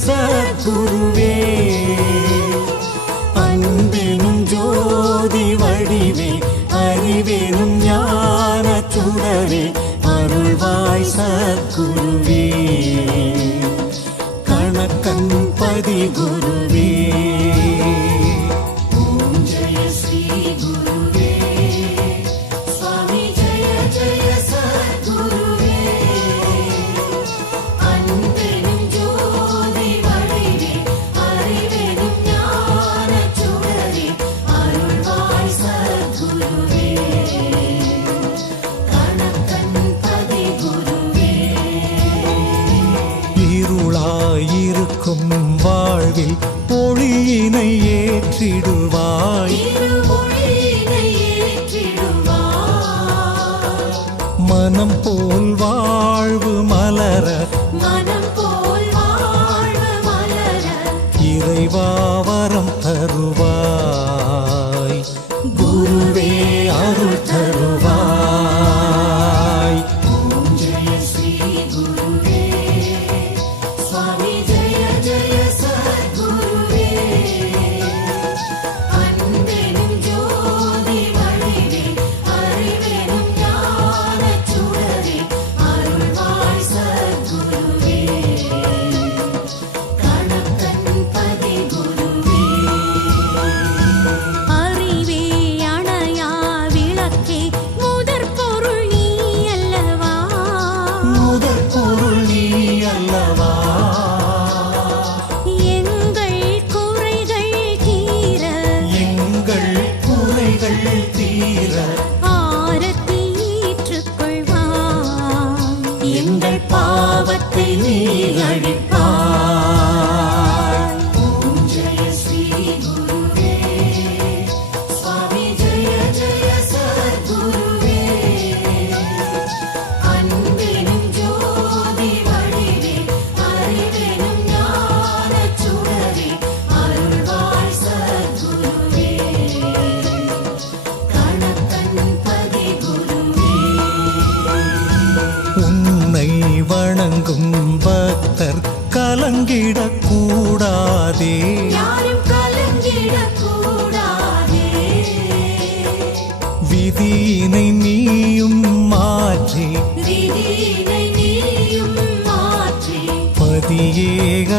சத்குருவே அன்பெனும் ஜோதி வடிவே அறிவெனும் ஞான சுடரே அருள்வாய் சத்குருவே கணக்கன் பதி குருவே ஓம் ஜெய ஸ்ரீ குருவே சுவாமி ஜெய ஜெய சத்குருவே அன்பெனும் ஜோதி வடிவே அறிவெனும் ஞான சுடரே அருள்வாய் சத்குருவே கணக்கன் பதி குருவே இருளாயிருக்கும் வாழ்வில் ஒளியினை ஏற்றிடுவாய் மனம் போல் வாழ்வு மலர இறைவாவரம் தருவாய் குருவே அருள் தருவாய் ஓம் ஜெய ஸ்ரீ குருவே சுவாமி ஜெய ஜெய சத்குருவே அன்பெனும் ஜோதி வடிவே அறிவெனும் ஞான சுடரே அருள்வாய் சத்குருவே கணக்கன் பதி குருவே அறிவே அணையா விளக்கே முதற் பொருள் நீ அல்லவா முதற் பொருள் நீ அல்லவா எங்கள் குறைகள் தீர ஆரத்தி ஏற்றுக்கொள்வாய் எங்கள் பாவத்தை நீ அழிப்பாய் ஓம் ஜெய ஸ்ரீ குருவே சுவாமி ஜெய ஜெய சத்குருவே அன்பெனும் ஜோதி வடிவே அறிவெனும் ஞான சுடரே அருள்வாய் சத்குருவே கணக்கன் பதி குருவே உன்னை வணங்கும் பக்தர் கலங்கிடக் கூடாதே யாரும் கலங்கிடக் கூடாதே விதியினை நீயும் மாற்றி பதியே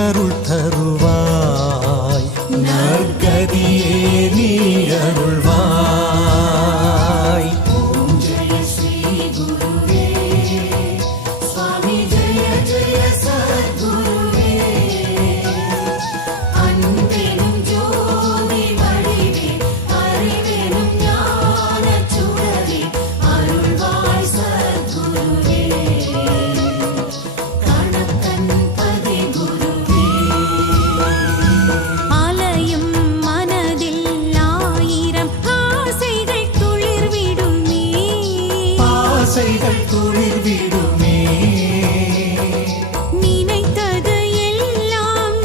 அருள் தருவாய் நற்கதியே நீ அருள்வாய் ஓம் ஜெய ஸ்ரீ குருவே சுவாமி ஜெய ஜெய சத்குருவே அன்பெனும் ஜோதி வடிவே அறிவெனும் ஞான சுடரே அருள்வாய் சத்குருவே கணக்கன் பதி குருவே அலையும் மனதில் ஆயிரம் ஆசைகள் துளிர்விடுமே நினைத்தது எல்லாம்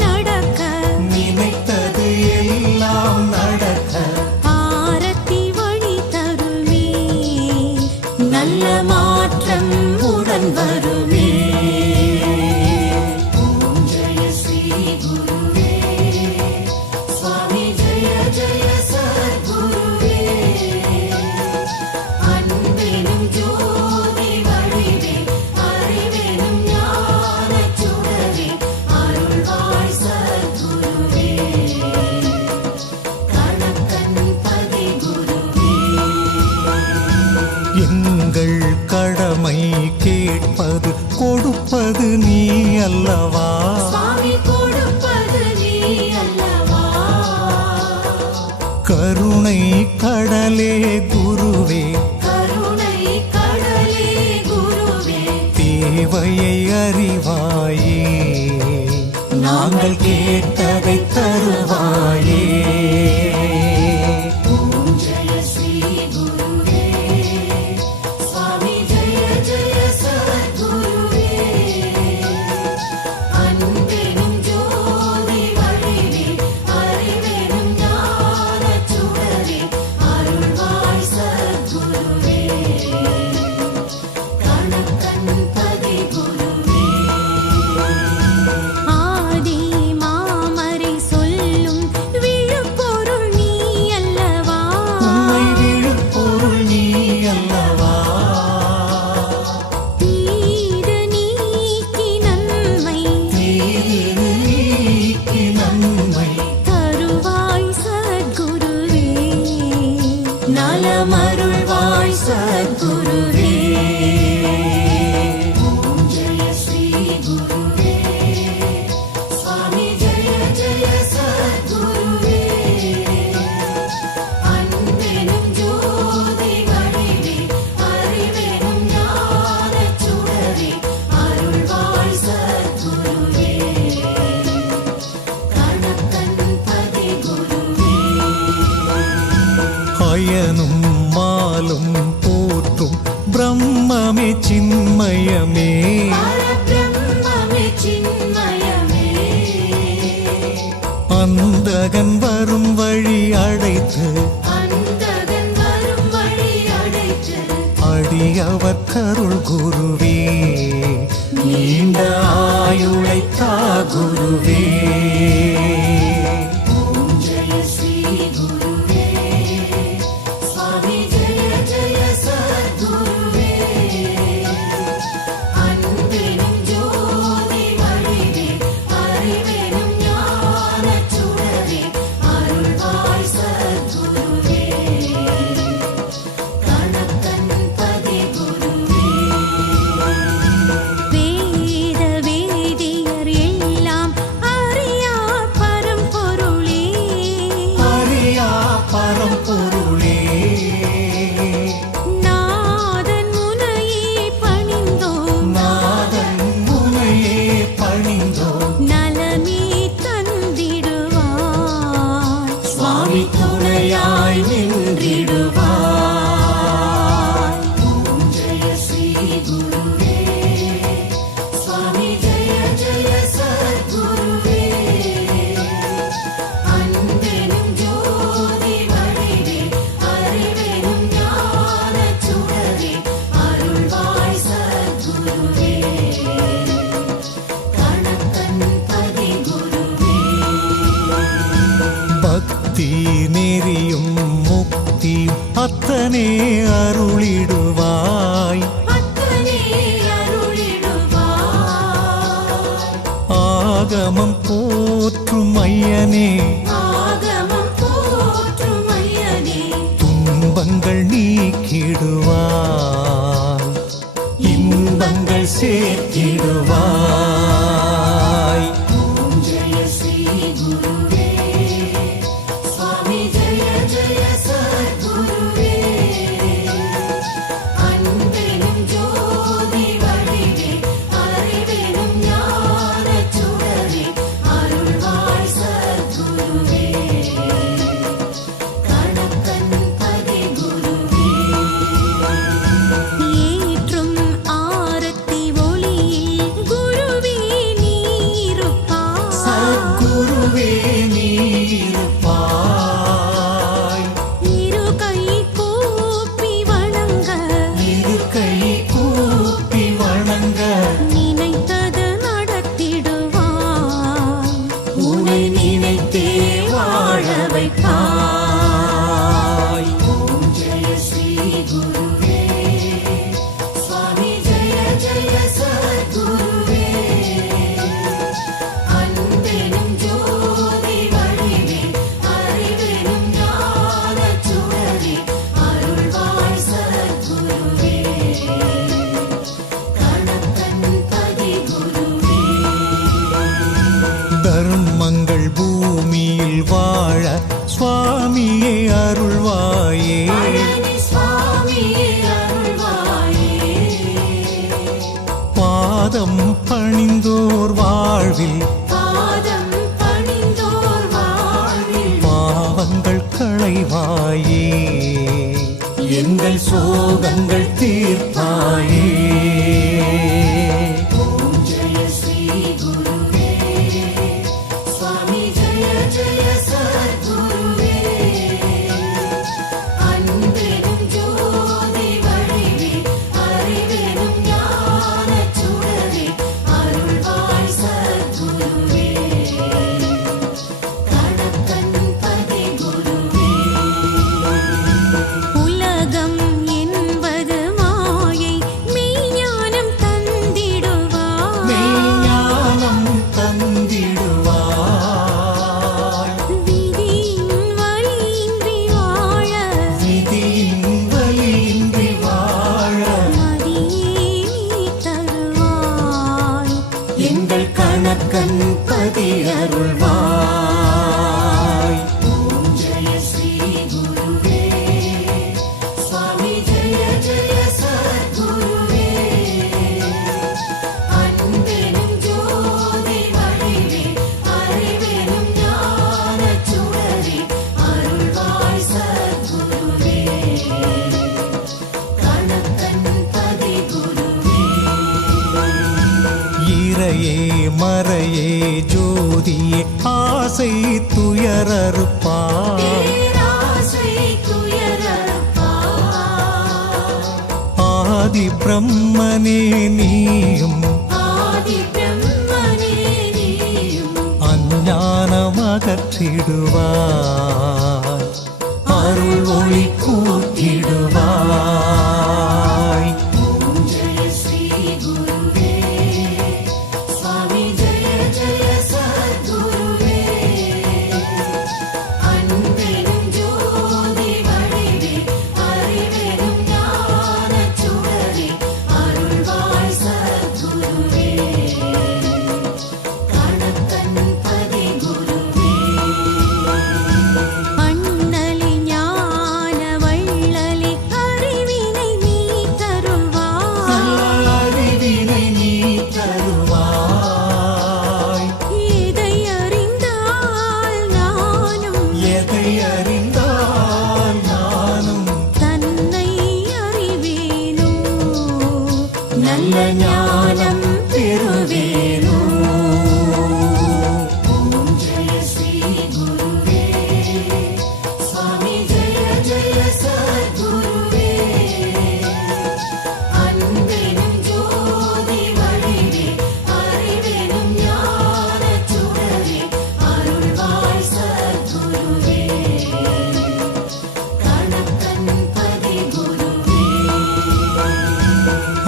நடக்க ஆரத்தி வழி தருமே நல்ல மாற்றம் உடன் வருமே ஓம் ஜெய ஸ்ரீ குருவே சுவாமி ஜெய ஜெய சத்குருவே அன்பெனும் ஜோதி வடிவே அறிவெனும் ஞான சுடரே அருள்வாய் சத்குருவே கணக்கன் பதி குருவே எங்கள் கடமை கேட்பது கொடுப்பது நீ அல்லவா சுவாமி கொடுப்பது நீ அல்லவா கருணை கடலே குருவே தேவையை அறிவாயே நாங்கள் கேட்டதை தருவாயே ஓம் ஜெய ஸ்ரீ குருவே சுவாமி ஜெய ஜெய சத்குருவே அன்பெனும் ஜோதி வடிவே அறிவெனும் ஞான சுடரே அருள்வாய் சத்குருவே கணக்கன் பதி குருவே ஆதி சின்மயமே பரபிரம்மமே சின்மயமே அந்தகன் வரும் வழி அடைத்து அந்தகன் வரும் வழி அடைத்து அடியவர் கருள் குருவே நீண்ட ஆயுளைத்தா குருவே ஓம் ஜெய ஸ்ரீ குருவே சுவாமி ஜெய ஜெய சத்குருவே அன்பெனும் ஜோதி வடிவே அறிவெனும் ஞானச் சுடரே அருள்வாய் சத்குருவே கணக்கன் பதி குருவே வேத வேதியர் எல்லாம் அறியார் பரம்பொருளே அறியா பரம்பொருளே நாதன் முனையே பணிந்தோம் நாதன் முனையே பணிந்தோம் நலமே தந்திடுவார் சுவாமி துணையாய் நின்றிடுவார் ஓம் ஜெய ஸ்ரீ குருவே சுவாமி ஜெய ஜெய சத்குருவே அன்பெனும் ஜோதி வடிவே அறிவெனும் ஞானச் சுடரே அருள்வாய் சத்குருவே கணக்கன் பதி குருவே பக்தி நெறியும் முக்தி அத்தனே அருளிடுவாய் அத்தனே அருளிடுவாய் ஆகமம் போற்றும் ஐயனே ஆகமம் போற்றும் ஐயனே துன்பங்கள் நீக்கிடுவாய் இன்பங்கள் சேர்த்திடுவாய் ஓம் ஜெய ஸ்ரீ குருவே சுவாமி ஜெய ஜெய சத்குருவே அன்பெனும் ஜோதி வடிவே அறிவெனும் ஞானச் சுடரே அருள்வாய் சத்குருவே கணக்கன் பதி குருவே ஏற்றும் ஆரத்தி ஒளியில் குருவே நீருப்பார் சத்குருவே நீருப்பாய் இரு கை கூப்பி வணங்க இரு கை கூப்பி வணங்க நினைத்தது நடத்திடுவார் உனை நினைத்தே வாழ வைப்பாய் ஓம் ஜெய ஸ்ரீ குருவே சுவாமி ஜெய ஜெய சத்குருவே அன்பெனும் ஜோதி வடிவே அறிவெனும் ஞானச் சுடரே அருள்வாய் சத்குருவே கணக்கன் பதி குருவே தர்மங்கள் பூமியில் வாழ சுவாமியே அருள்வாயே பழனி சுவாமியே அருள்வாயே பாதம் பணிந்தோர் வாழ்வில் பாதம் பணிந்தோர் வாழ்வில் பாவங்கள் களைவாயே எங்கள் சோகங்கள் தீர்ப்பாயே ஓம் ஜெய ஸ்ரீ குருவே சுவாமி ஜெய ஜெய சத்குருவே அன்பெனும் ஜோதி வடிவே அறிவெனும் ஞானச் சுடரே அருள்வாய் சத்குருவே கணக்கன் பதி குருவே உலகம் என்பது மாயை மெய்ஞானம் தந்திடுவார் மெய்ஞானம் தந்திடுவாய் விதியின் வழியின்றி வாழ விதியின் வழியின்றி வாழ மதியே நீ தருவாய் எங்கள் கணக்கன் பதி அருள்வாய் ஓம் ஜெய ஸ்ரீ குருவே சுவாமி ஜெய ஜெய சத்குருவே அன்பெனும் ஜோதி வடிவே அறிவெனும் ஞானச் சுடரே அருள்வாய் சத்குருவே கணக்கன் பதி குருவே ஜோதியே ஆசை துயரறுப்பாய். பேராசை துயரறுப்பாய். ஆதி பிரம்மனே நீயும் ஆதி பிரம்மனே நீயும் அஞ்ஞானம் அகற்றிடுவாய். அருள் ஒளி கூட்டிடுவாய். ஓம் ஜெய ஸ்ரீ குருவே சுவாமி ஜெய ஜெய சத்குருவே அன்பெனும் ஜோதி வடிவே அறிவெனும் ஞானச் சுடரே அருள்வாய் சத்குருவே கணக்கன் பதி குருவே அண்ணலி ஞான வள்ளலி அறிவினை நீ தருவாய். அறிவினை நீ தருவாய். எதை அறிந்தால் நானும் எதை அறிந்தால் நானும் தன்னை அறிவேனோ. நல்ல ஞானம் பெறுவேனோ. ஓம் ஜெய ஸ்ரீ குருவே சுவாமி ஜெய ஜெய சத்குருவே அன்பெனும் ஜோதி வடிவே அறிவெனும் ஞானச் சுடரே அருள்வாய் சத்குருவே கணக்கன் பதி குருவே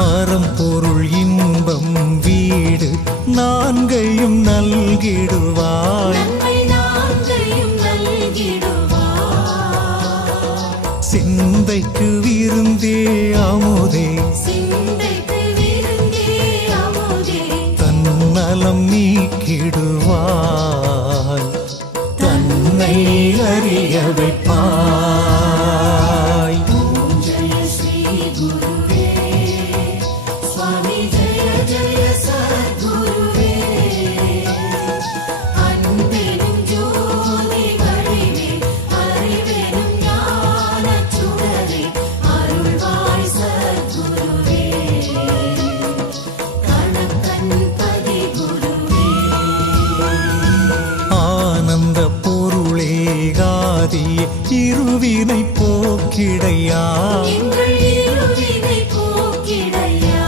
அறம் பொருள் இன்பம் வீடு நான்கையும் நல்கிடுவாய். நன்மை நான்கையும் நல்கிடுவாய். சிந்தைக்கு விருந்தே அமுதே சிந்தைக்கு விருந்தே அமுதே தன்னலம் நீக்கிடுவாய். தன்னை அறிய வைப்பாய். ஓம் ஜெய ஸ்ரீ குருவே சுவாமி ஜெய ஜெய சத்குருவே அன்பெனும் ஜோதி வடிவே அறிவெனும் ஞானச் சுடரே அருள்வாய் சத்குருவே கணக்கன் பதி குருவே ஆனந்த பொருளே காதிய இருவினை போக்கிடையா. எங்கள் இருவினை போக்கிடையா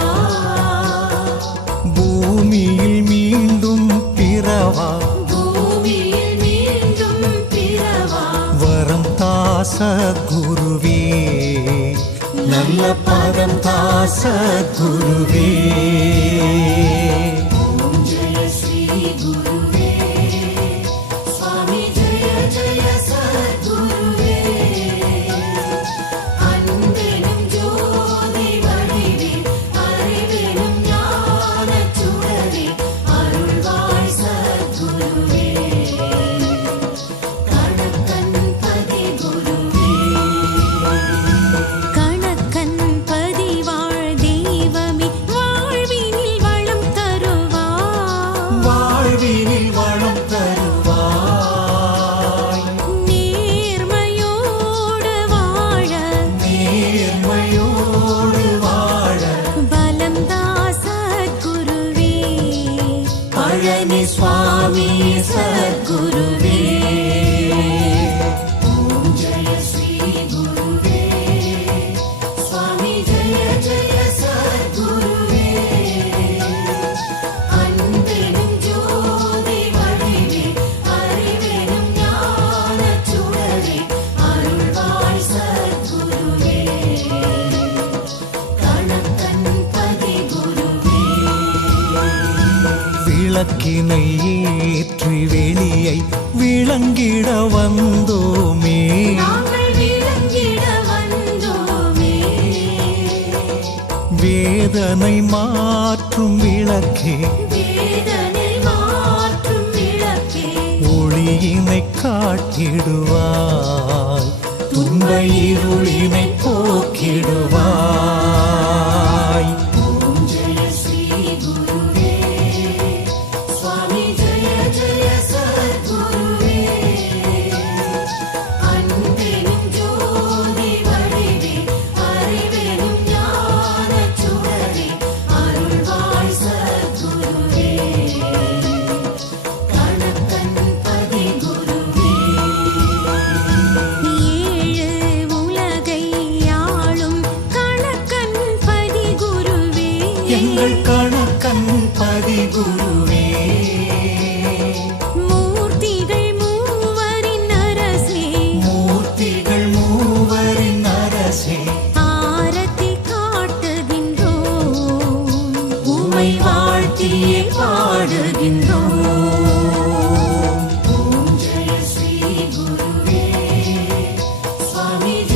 பூமியில் மீண்டும் பிறவா பூமியில் மீண்டும் பிறவா வரம் தாச குருவே. நல்ல பதம் தாச குருவே. ஓம் ஜெய ஸ்ரீ குருவே சுவாமி ஜெய ஜெய சத்குருவே அன்பெனும் ஜோதி வடிவே அறிவெனும் ஞானச் சுடரே அருள்வாய் சத்குருவே கணக்கன் பதி குருவே கணக்கன் பதிவாழ் தெய்வமே வாழ்வினில் வளம் தருவாய். வாழ்வினில் வளம் தருவாய். நேர்மையோடு வாழ நேர்மையோடு வாழ பலம் தாசத்குருவே. பழனி சுவாமி சத்குருவே. ஓம் ஜெய ஸ்ரீ குருவே சுவாமி ஜெய ஜெய சத்குருவே அன்பெனும் ஜோதி வடிவே அறிவெனும் ஞானச் சுடரே அருள்வாய் சத்குருவே கணக்கன் பதி குருவே விளக்கினை ஏற்றி வெளியை விளங்கிட வந்தோமே. நாங்கள் விளங்கிட வந்தோமே. விளக்கினை ஏற்றி வெளியை விளங்கிட வந்தோமே. விளக்கினை ஏற்றி வெளியை அறிவெனும் ஞானச் சுடரே அருள்வாய் சத்குருவே வேதனை மாற்றும் விளக்கே வேதனை மாற்றும் விளக்கே ஒளியினை காட்டிடுவாய். துன்ப இருளினை போக்கிடுவாய். ஓம் ஜெய ஸ்ரீ குருவே சுவாமி ஜெய ஜெய சத்குருவே அன்பெனும் ஜோதி வடிவே அறிவெனும் ஞானச் சுடரே அருள்வாய் சத்குருவே நிஜ